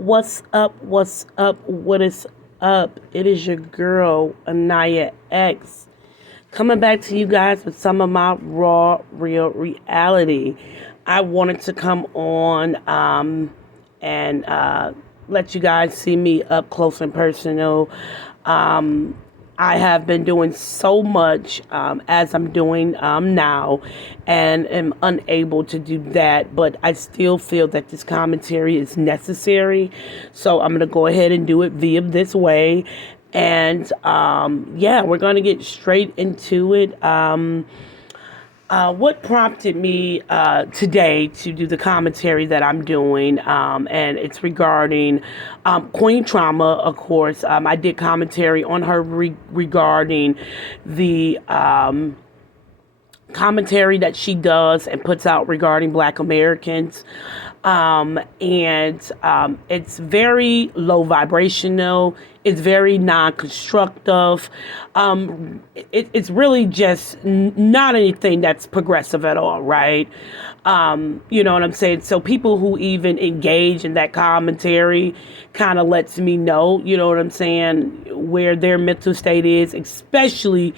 What's up? What's up? What is up? It is your girl, Anaya X, coming back to you guys with some of my raw, real reality. I wanted to come on and let you guys see me up close and personal. Um, I have been doing so much as I'm doing now, and am unable to do that. But I still feel that this commentary is necessary, so I'm gonna go ahead and do it via this way. And yeah, we're gonna get straight into it. What prompted me today to do the commentary that I'm doing, and it's regarding Queen Trauma, of course. I did commentary on her regarding the commentary that she does and puts out regarding Black Americans. And it's very low vibrational. It's very non-constructive. It's really just not anything that's progressive at all, right? You know what I'm saying? So people who even engage in that commentary kind of lets me know, you know what I'm saying, where their mental state is, especially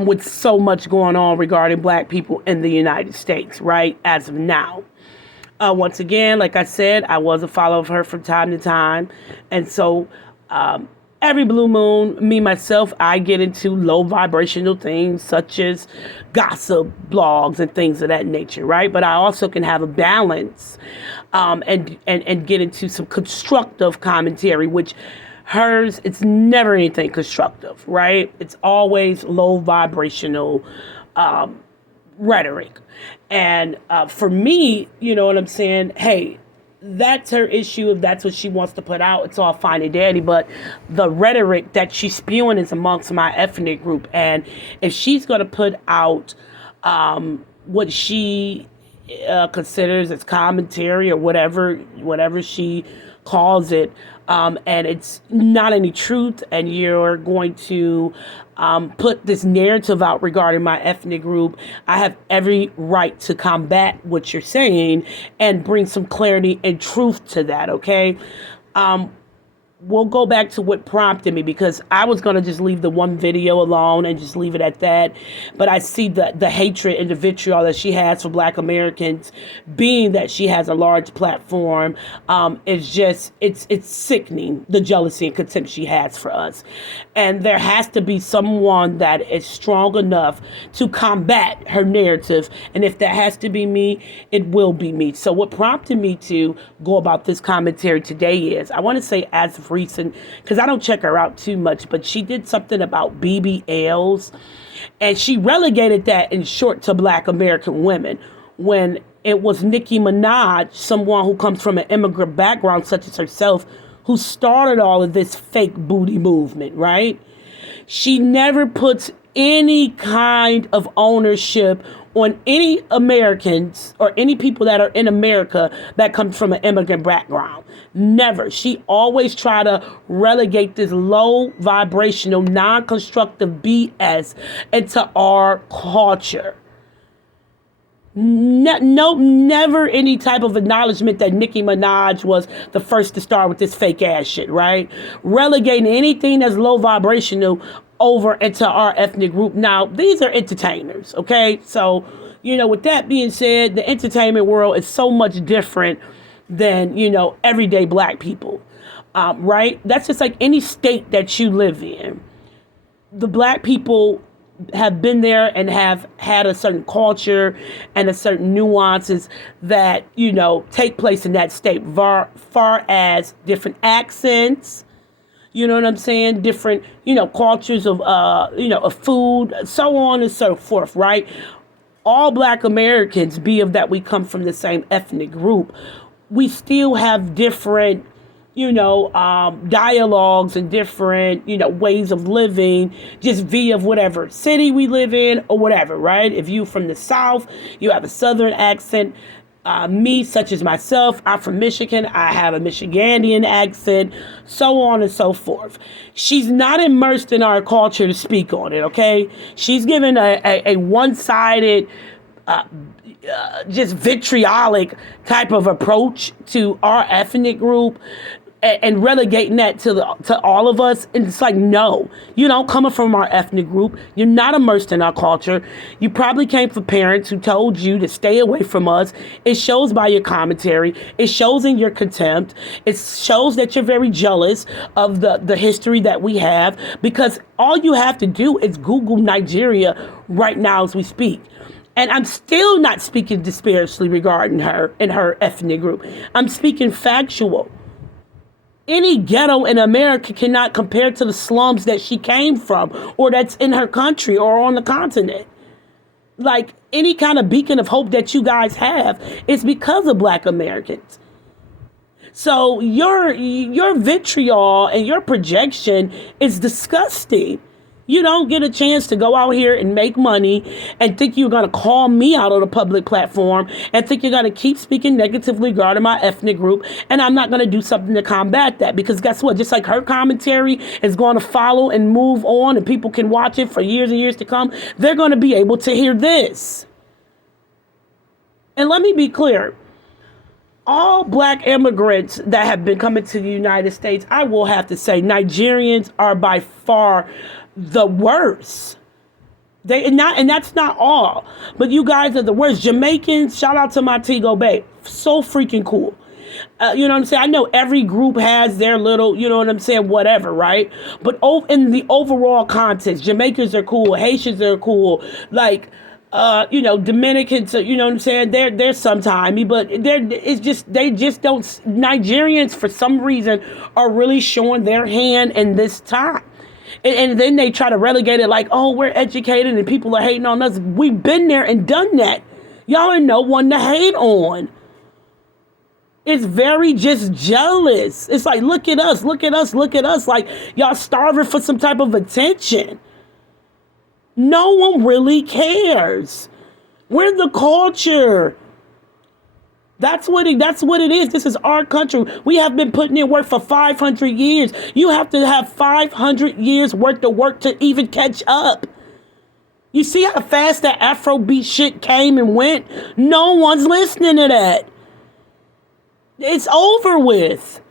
with so much going on regarding Black people in the United States, right, as of now. Once again, like I said, I was a follower of her from time to time. And so every blue moon, me, myself, I get into low vibrational things such as gossip blogs and things of that nature, right? But I also can have a balance and get into some constructive commentary, which hers, it's never anything constructive, right? It's always low vibrational rhetoric. And for me, you know what I'm saying? Hey, that's her issue. If that's what she wants to put out, it's all fine and dandy. But the rhetoric that she's spewing is amongst my ethnic group. And if she's going to put out what she considers as commentary or whatever she calls it, and it's not any truth, and you're going to put this narrative out regarding my ethnic group, I have every right to combat what you're saying and bring some clarity and truth to that, okay? We'll go back to what prompted me, because I was going to just leave the one video alone and just leave it at that. But I see the hatred and the vitriol that she has for Black Americans, being that she has a large platform. It's sickening, the jealousy and contempt she has for us. And there has to be someone that is strong enough to combat her narrative. And if that has to be me, it will be me. So what prompted me to go about this commentary today is, I want to say as of recent, because I don't check her out too much, but she did something about BBLs, and she relegated that in short to Black American women, when it was Nicki Minaj, someone who comes from an immigrant background such as herself, who started all of this fake booty movement, right? She never puts any kind of ownership on any Americans or any people that are in America that come from an immigrant background. Never. She always try to relegate this low vibrational, non-constructive BS into our culture. Never any type of acknowledgement that Nicki Minaj was the first to start with this fake ass shit, right? Relegating anything that's low vibrational over into our ethnic group. Now, these are entertainers, okay? So, you know, with that being said, the entertainment world is so much different than, you know, everyday Black people, right? That's just like any state that you live in. The Black people have been there and have had a certain culture and a certain nuances that, you know, take place in that state, far as different accents, you know what I'm saying? Different, you know, cultures of, of food, so on and so forth, right? All Black Americans, be of that we come from the same ethnic group, we still have different, dialogues and different, ways of living, just via whatever city we live in or whatever, right? If you from the South, you have a Southern accent. Me, such as myself, I'm from Michigan. I have a Michiganian accent, so on and so forth. She's not immersed in our culture to speak on it, okay? She's given a one-sided, just vitriolic type of approach to our ethnic group, and relegating that to all of us. And it's like, no, you don't coming from our ethnic group. You're not immersed in our culture. You probably came from parents who told you to stay away from us. It shows by your commentary. It shows in your contempt. It shows that you're very jealous of the history that we have, because all you have to do is Google Nigeria right now as we speak. And I'm still not speaking disparagingly regarding her and her ethnic group. I'm speaking factual. Any ghetto in America cannot compare to the slums that she came from, or that's in her country or on the continent. Like, any kind of beacon of hope that you guys have is because of Black Americans. So your vitriol and your projection is disgusting. You don't get a chance to go out here and make money and think you're going to call me out on a public platform and think you're going to keep speaking negatively regarding my ethnic group, and I'm not going to do something to combat that. Because guess what? Just like her commentary is going to follow and move on and people can watch it for years and years to come, they're going to be able to hear this. And let me be clear. All Black immigrants that have been coming to the United States, I will have to say, Nigerians are by far the worst. And that's not all, but you guys are the worst. Jamaicans, shout out to Montego Bay, so freaking cool. You know what I'm saying? I know every group has their little, you know what I'm saying, whatever, right? But in the overall context, Jamaicans are cool, Haitians are cool, like, Dominicans, you know what I'm saying? They're sometimey, but they just don't. Nigerians, for some reason, are really showing their hand in this time. And then they try to relegate it like, oh, we're educated and people are hating on us. We've been there and done that. Y'all are no one to hate on. It's very just jealous. It's like, look at us, look at us, look at us. Like, y'all starving for some type of attention. No one really cares. We're the culture. That's what it is. This is our country. We have been putting in work for 500 years. You have to have 500 years worth of work to even catch up. You see how fast that Afrobeat shit came and went? No one's listening to that. It's over with.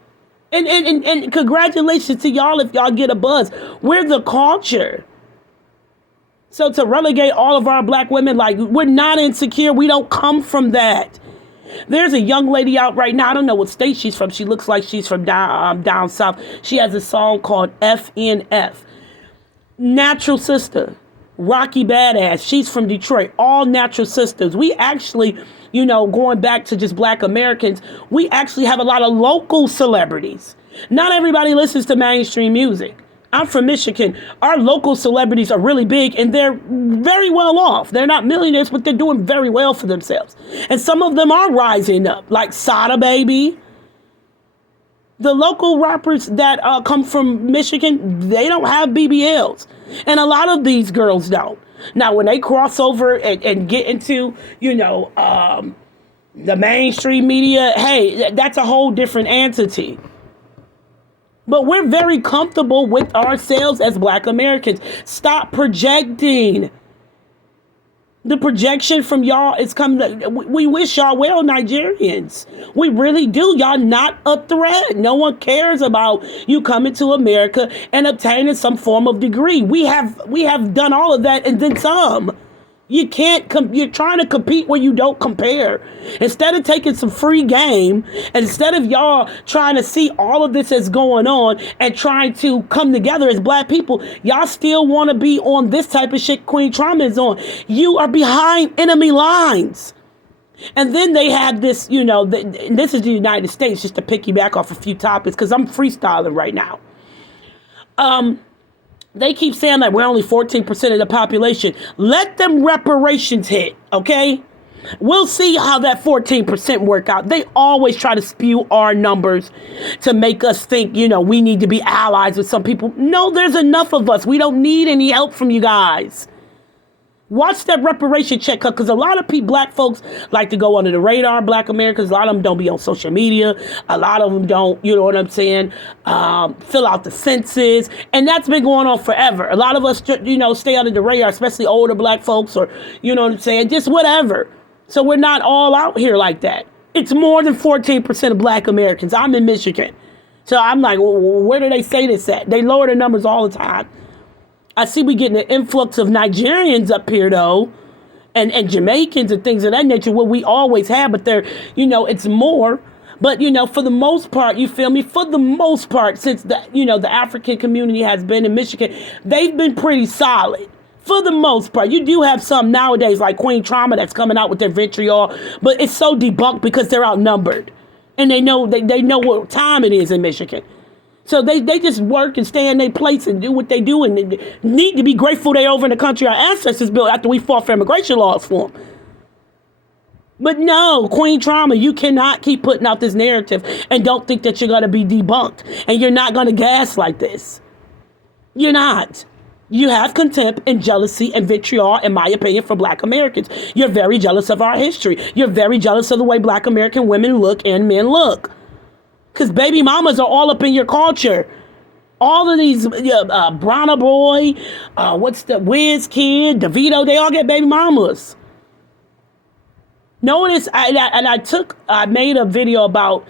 And congratulations to y'all if y'all get a buzz. We're the culture. So to relegate all of our Black women, like, we're not insecure. We don't come from that. There's a young lady out right now. I don't know what state she's from. She looks like she's from down south. She has a song called FNF. Natural Sister. Rocky Badass. She's from Detroit. All natural sisters. We actually, going back to just Black Americans, we actually have a lot of local celebrities. Not everybody listens to mainstream music. I'm from Michigan. Our local celebrities are really big and they're very well off. They're not millionaires, but they're doing very well for themselves. And some of them are rising up, like Sada Baby. The local rappers that come from Michigan, they don't have BBLs. And a lot of these girls don't. Now, when they cross over and get into, the mainstream media, hey, that's a whole different entity. But we're very comfortable with ourselves as Black Americans. Stop projecting. The projection from y'all is coming. We wish y'all well, Nigerians. We really do. Y'all not a threat. No one cares about you coming to America and obtaining some form of degree. We have done all of that and then some. You can't, you're trying to compete where you don't compare. Instead of taking some free game, and instead of y'all trying to see all of this that's going on and trying to come together as Black people, y'all still want to be on this type of shit Queen Trauma is on. You are behind enemy lines. And then they have this, this is the United States, just to piggyback off a few topics, because I'm freestyling right now. They keep saying that we're only 14% of the population. Let them reparations hit, okay? We'll see how that 14% work out. They always try to spew our numbers to make us think, we need to be allies with some people. No, there's enough of us. We don't need any help from you guys. Watch that reparation check cut, because a lot of Black folks like to go under the radar, Black Americans. A lot of them don't be on social media. A lot of them don't, you know what I'm saying, fill out the census. And that's been going on forever. A lot of us, stay under the radar, especially older Black folks, or, you know what I'm saying, just whatever. So we're not all out here like that. It's more than 14% of Black Americans. I'm in Michigan. So I'm like, well, where do they say this at? They lower the numbers all the time. I see we getting an influx of Nigerians up here, though, and Jamaicans and things of that nature, what we always have, but they're, it's more. But, for the most part, you feel me? For the most part, since the African community has been in Michigan, they've been pretty solid. For the most part, you do have some nowadays like Queen Chioma that's coming out with their vitriol, but it's so debunked because they're outnumbered. And they know what time it is in Michigan. So they just work and stay in their place and do what they do and need to be grateful they're over in the country our ancestors built after we fought for immigration laws for them. But no, Queen Chioma, you cannot keep putting out this narrative and don't think that you're going to be debunked. And you're not going to gaslight this. You're not. You have contempt and jealousy and vitriol, in my opinion, for Black Americans. You're very jealous of our history. You're very jealous of the way Black American women look and men look. Because baby mamas are all up in your culture. All of these, Bronner Boy, Wiz Kid, DeVito, they all get baby mamas. Notice, I made a video about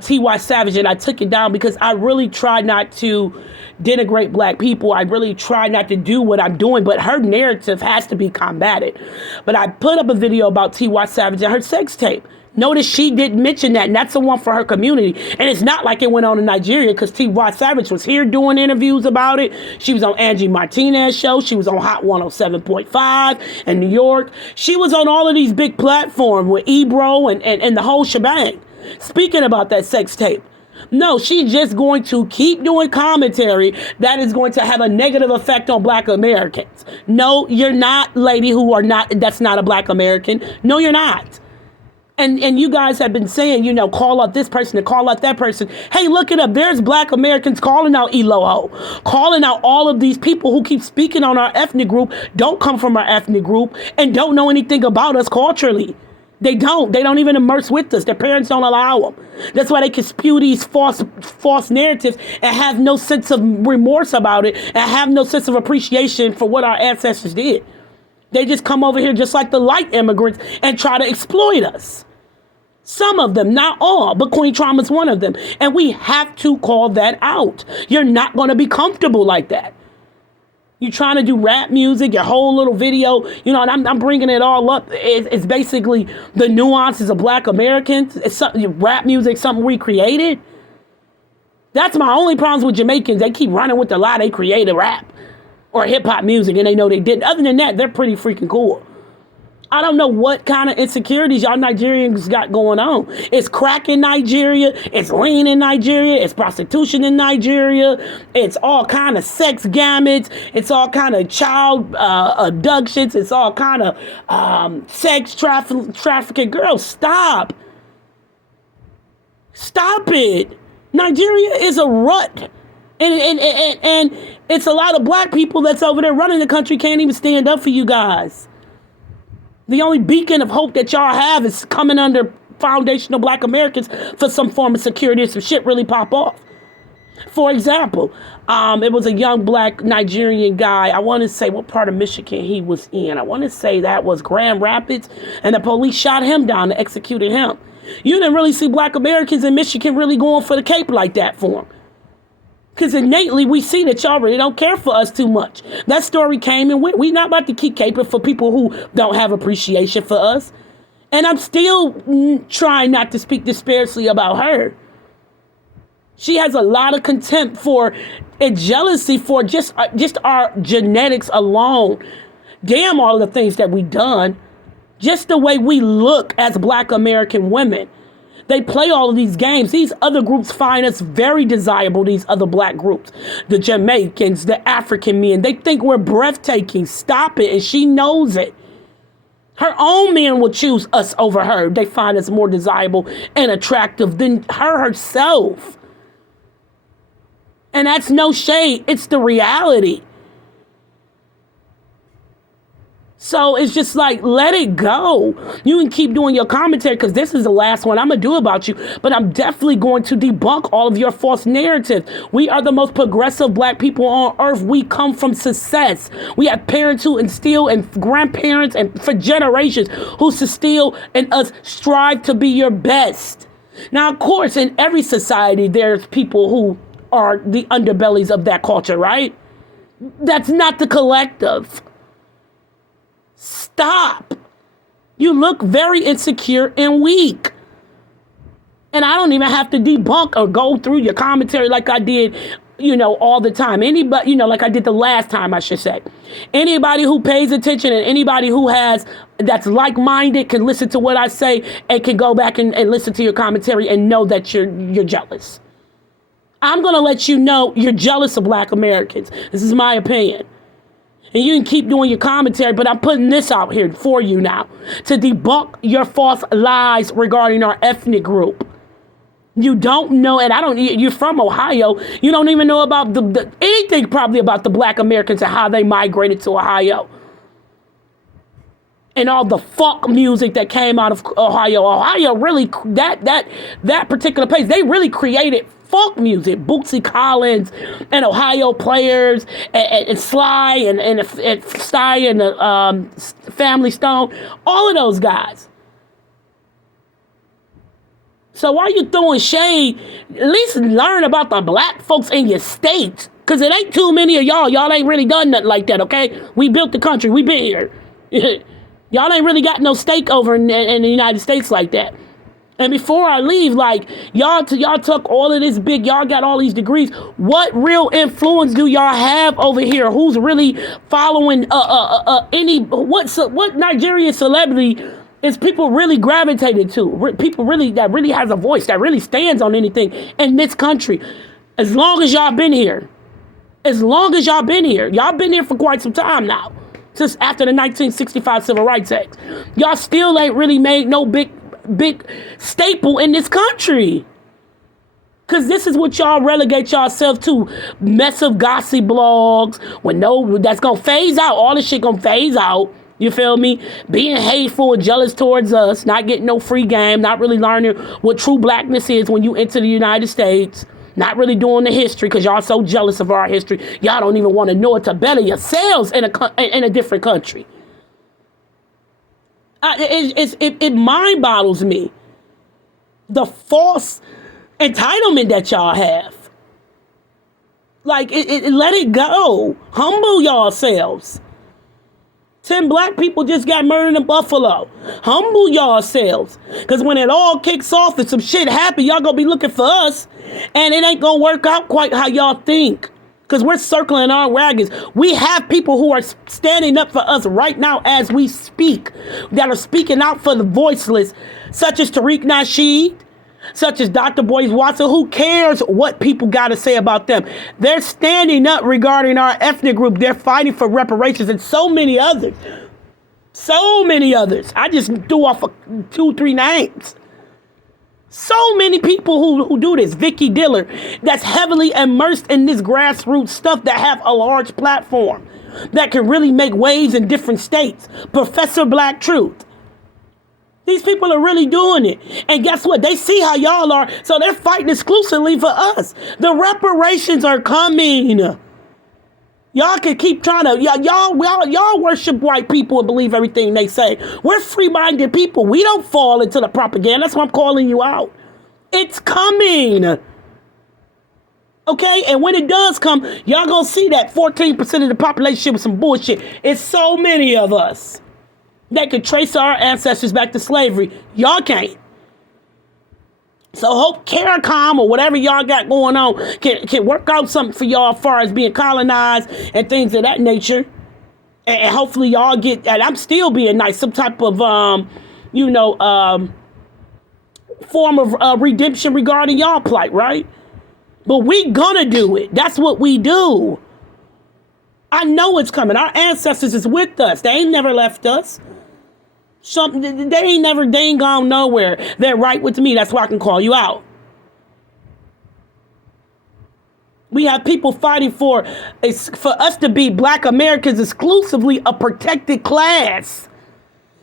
T.Y. Savage, and I took it down because I really try not to denigrate Black people. I really try not to do what I'm doing, but her narrative has to be combated. But I put up a video about T.Y. Savage and her sex tape. Notice she didn't mention that, and that's the one for her community. And it's not like it went on in Nigeria because T.Y. Savage was here doing interviews about it. She was on Angie Martinez's show. She was on Hot 107.5 in New York. She was on all of these big platforms with Ebro and the whole shebang. Speaking about that sex tape. No, she's just going to keep doing commentary that is going to have a negative effect on Black Americans. No, you're not, lady, that's not a Black American. No, you're not. And you guys have been saying, call out this person and call out that person. Hey, look it up. There's Black Americans calling out Eloho, calling out all of these people who keep speaking on our ethnic group, don't come from our ethnic group, and don't know anything about us culturally. They don't even immerse with us. Their parents don't allow them. That's why they can spew these false narratives and have no sense of remorse about it and have no sense of appreciation for what our ancestors did. They just come over here just like the light immigrants and try to exploit us. Some of them, not all, but Queen Chioma is one of them. And we have to call that out. You're not going to be comfortable like that. You're trying to do rap music, your whole little video, and I'm bringing it all up. It's basically the nuances of Black Americans. It's rap music, something we created. That's my only problems with Jamaicans. They keep running with the lie they created rap or hip hop music and they know they didn't. Other than that, they're pretty freaking cool. I don't know what kind of insecurities y'all Nigerians got going on. It's crack in Nigeria. It's lean in Nigeria. It's prostitution in Nigeria. It's all kind of sex gamuts. It's all kind of child abductions. It's all kind of sex trafficking. Girls, stop. Stop it. Nigeria is a rut. And it's a lot of Black people that's over there running the country can't even stand up for you guys. The only beacon of hope that y'all have is coming under foundational Black Americans for some form of security and some shit really pop off. For example, it was a young Black Nigerian guy. I want to say what part of Michigan he was in. I want to say that was Grand Rapids, and the police shot him down and executed him. You didn't really see Black Americans in Michigan really going for the cape like that for him. Because innately, we see that y'all really don't care for us too much. That story came and went. We're not about to keep caping for people who don't have appreciation for us. And I'm still trying not to speak disparagingly about her. She has a lot of contempt for and jealousy for just our genetics alone. Damn all the things that we've done. Just the way we look as Black American women. They play all of these games. These other groups find us very desirable, these other Black groups. The Jamaicans, the African men, they think we're breathtaking. Stop it. And she knows it. Her own men will choose us over her. They find us more desirable and attractive than her herself. And that's no shade. It's the reality. So it's just like, let it go. You can keep doing your commentary because this is the last one I'm going to do about you. But I'm definitely going to debunk all of your false narratives. We are the most progressive Black people on earth. We come from success. We have parents who instill and grandparents and for generations who instill in us strive to be your best. Now, of course, in every society, there's people who are the underbellies of that culture, right? That's not the collective. Stop. You look very insecure and weak. And I don't even have to debunk or go through your commentary like I did, all the time. Anybody, like I did the last time, I should say. Anybody who pays attention and anybody who that's like-minded can listen to what I say and can go back and listen to your commentary and know that you're jealous. I'm going to let you know you're jealous of Black Americans. This is my opinion. And you can keep doing your commentary, but I'm putting this out here for you now to debunk your false lies regarding our ethnic group. You don't know, and you're from Ohio. You don't even know about anything probably about the Black Americans and how they migrated to Ohio. And all the folk music that came out of Ohio. Ohio really, that particular place, they really created folk music. Bootsy Collins and Ohio Players and Sly and Sly and Family Stone. All of those guys. So while you throwing shade, at least learn about the Black folks in your state. Because it ain't too many of y'all. Y'all ain't really done nothing like that, okay? We built the country. We been here. Y'all ain't really got no stake over in the United States like that. And before I leave, y'all took all of this y'all got all these degrees. What real influence do y'all have over here? Who's really following what Nigerian celebrity is people really gravitated to? People that really has a voice, that really stands on anything in this country. As long as y'all been here. Y'all been here for quite some time now. Since after the 1965 Civil Rights Act. Y'all still ain't really made no big staple in this country. Because this is what y'all relegate yourself to. Mess of gossip blogs. That's going to phase out. All this shit going to phase out. You feel me? Being hateful and jealous towards us. Not getting no free game. Not really learning what true blackness is when you enter the United States. Not really doing the history because y'all so jealous of our history. Y'all don't even want to know it to better yourselves in a different country. It mind boggles me. The false entitlement that y'all have. Let it go. Humble yourselves. 10 Black people just got murdered in Buffalo. Humble yourselves. Because when it all kicks off and some shit happens, y'all gonna be looking for us. And it ain't gonna work out quite how y'all think. Because we're circling our wagons. We have people who are standing up for us right now as we speak. That are speaking out for the voiceless. Such as Tariq Nasheed. Such as Dr. Boyce Watson. Who cares what people got to say about them? They're standing up regarding our ethnic group. They're fighting for reparations and so many others. So many others. I just threw off 2-3 names. So many people who do this. Vicky Diller, that's heavily immersed in this grassroots stuff that have a large platform that can really make waves in different states. Professor Black Truth. These people are really doing it. And guess what? They see how y'all are, so they're fighting exclusively for us. The reparations are coming. Y'all can keep trying to, y'all worship white people and believe everything they say. We're free-minded people. We don't fall into the propaganda. That's why I'm calling you out. It's coming. Okay? And when it does come, y'all gonna see that 14% of the population with some bullshit. It's so many of us that could trace our ancestors back to slavery. Y'all can't. So hope CARICOM or whatever y'all got going on can work out something for y'all as far as being colonized and things of that nature. And hopefully y'all get, and I'm still being nice, some type of, form of redemption regarding y'all plight, right? But we gonna do it. That's what we do. I know it's coming. Our ancestors is with us. They ain't never left us. They ain't gone nowhere. They're right with me. That's why I can call you out. We have people fighting for us to be Black Americans exclusively a protected class.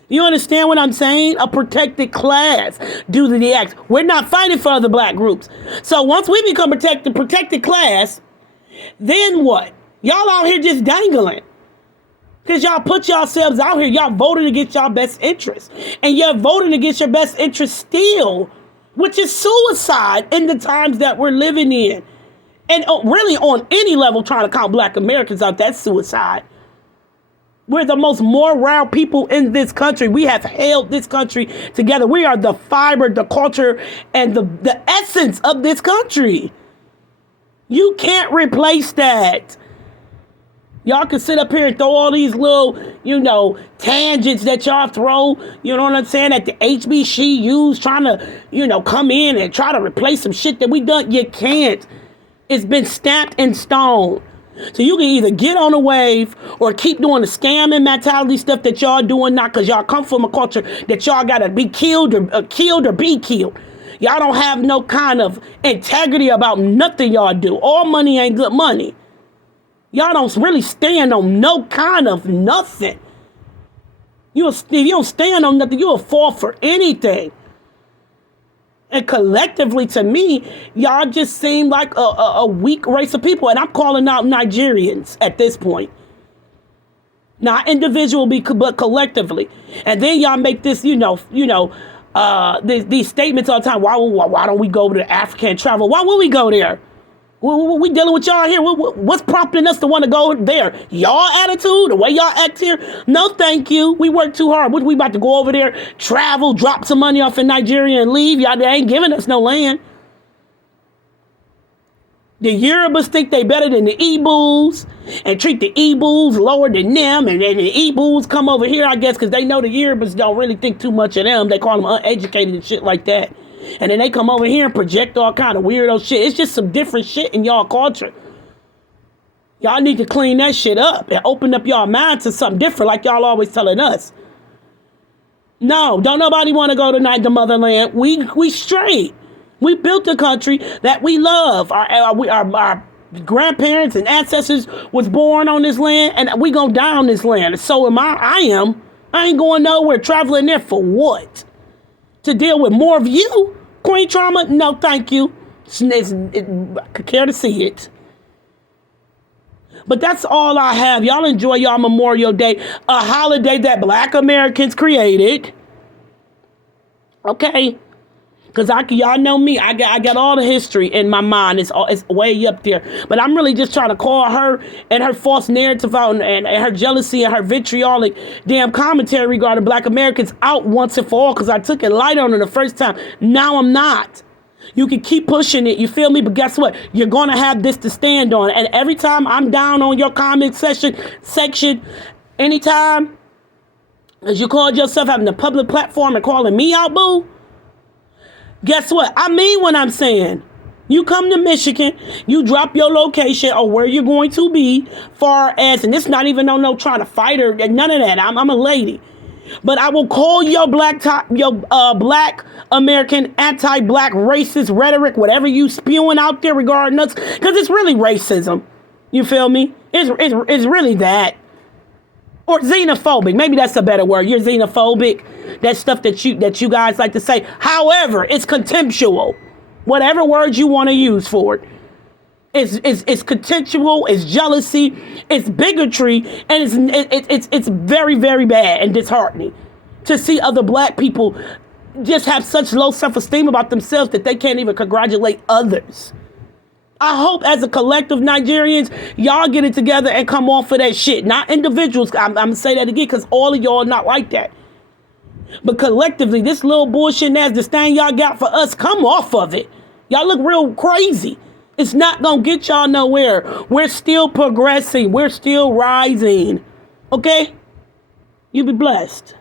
You understand what I'm saying? A protected class due to the acts. We're not fighting for other Black groups. So once we become protected class, then what? Y'all out here just dangling. Because y'all put yourselves out here. Y'all voted against y'all best interest. And you're voting against your best interest still which is suicide in the times that we're living in. And really on any level, trying to count black Americans out, that's suicide. We're the most moral people in this country. We have held this country together. We are the fiber, the culture, and the essence of this country. You can't replace that. Y'all can sit up here and throw all these little, tangents that y'all throw, you know what I'm saying, at the HBCUs trying to, come in and try to replace some shit that we done. You can't. It's been stamped in stone. So you can either get on a wave or keep doing the scamming mentality stuff that y'all doing now, because y'all come from a culture that y'all got to be killed or be killed. Y'all don't have no kind of integrity about nothing y'all do. All money ain't good money. Y'all don't really stand on no kind of nothing. If you don't stand on nothing, you'll fall for anything. And collectively, to me, y'all just seem like a weak race of people. And I'm calling out Nigerians at this point. Not individually, but collectively. And then y'all make this, these statements all the time. Why don't we go to Africa and travel? Why would we go there? We dealing with y'all here. What's prompting us to want to go there? Y'all attitude, the way y'all act here? No, thank you. We work too hard. What, we about to go over there, travel, drop some money off in Nigeria and leave? Y'all, they ain't giving us no land. The Yorubas think they better than the Igbos and treat the Igbos lower than them. And then the Igbos come over here, I guess, because they know the Yorubas don't really think too much of them. They call them uneducated and shit like that. And then they come over here and project all kind of weirdo shit. It's just some different shit in y'all culture. Y'all need to clean that shit up and open up y'all mind to something different, like y'all always telling us. No, don't nobody want to go to the motherland. We straight. We built a country that we love. Our grandparents and ancestors was born on this land, and we gonna die on this land. So am I. I ain't going nowhere. Traveling there for what? To deal with more of you, Queen Chioma? No, thank you. I could care to see it. But that's all I have. Y'all enjoy y'all Memorial Day, a holiday that Black Americans created. Okay? Because y'all know me. I got all the history in my mind. It's way up there. But I'm really just trying to call her and her false narrative out and her jealousy and her vitriolic damn commentary regarding Black Americans out once and for all, because I took it light on her the first time. Now I'm not. You can keep pushing it, you feel me? But guess what? You're going to have this to stand on. And every time I'm down on your comment section, anytime, as you called yourself having a public platform and calling me out, boo, guess what? I mean what I'm saying. You come to Michigan, you drop your location or where you're going to be, far as, and it's not even no trying to fight or none of that. I'm a lady. But I will call your black American anti-black racist rhetoric, whatever you spewing out there regarding us, because it's really racism. You feel me? It's really that. Or xenophobic. Maybe that's a better word. You're xenophobic. That stuff that you guys like to say. However, it's contemptual. Whatever word you want to use for it. It's contemptual, it's jealousy, it's bigotry, and it's very, very bad and disheartening to see other Black people just have such low self-esteem about themselves that they can't even congratulate others. I hope as a collective Nigerians, y'all get it together and come off of that shit. Not individuals. I'm going to say that again because all of y'all are not like that. But collectively, this little bullshit as the stand y'all got for us, come off of it. Y'all look real crazy. It's not going to get y'all nowhere. We're still progressing. We're still rising. Okay? You be blessed.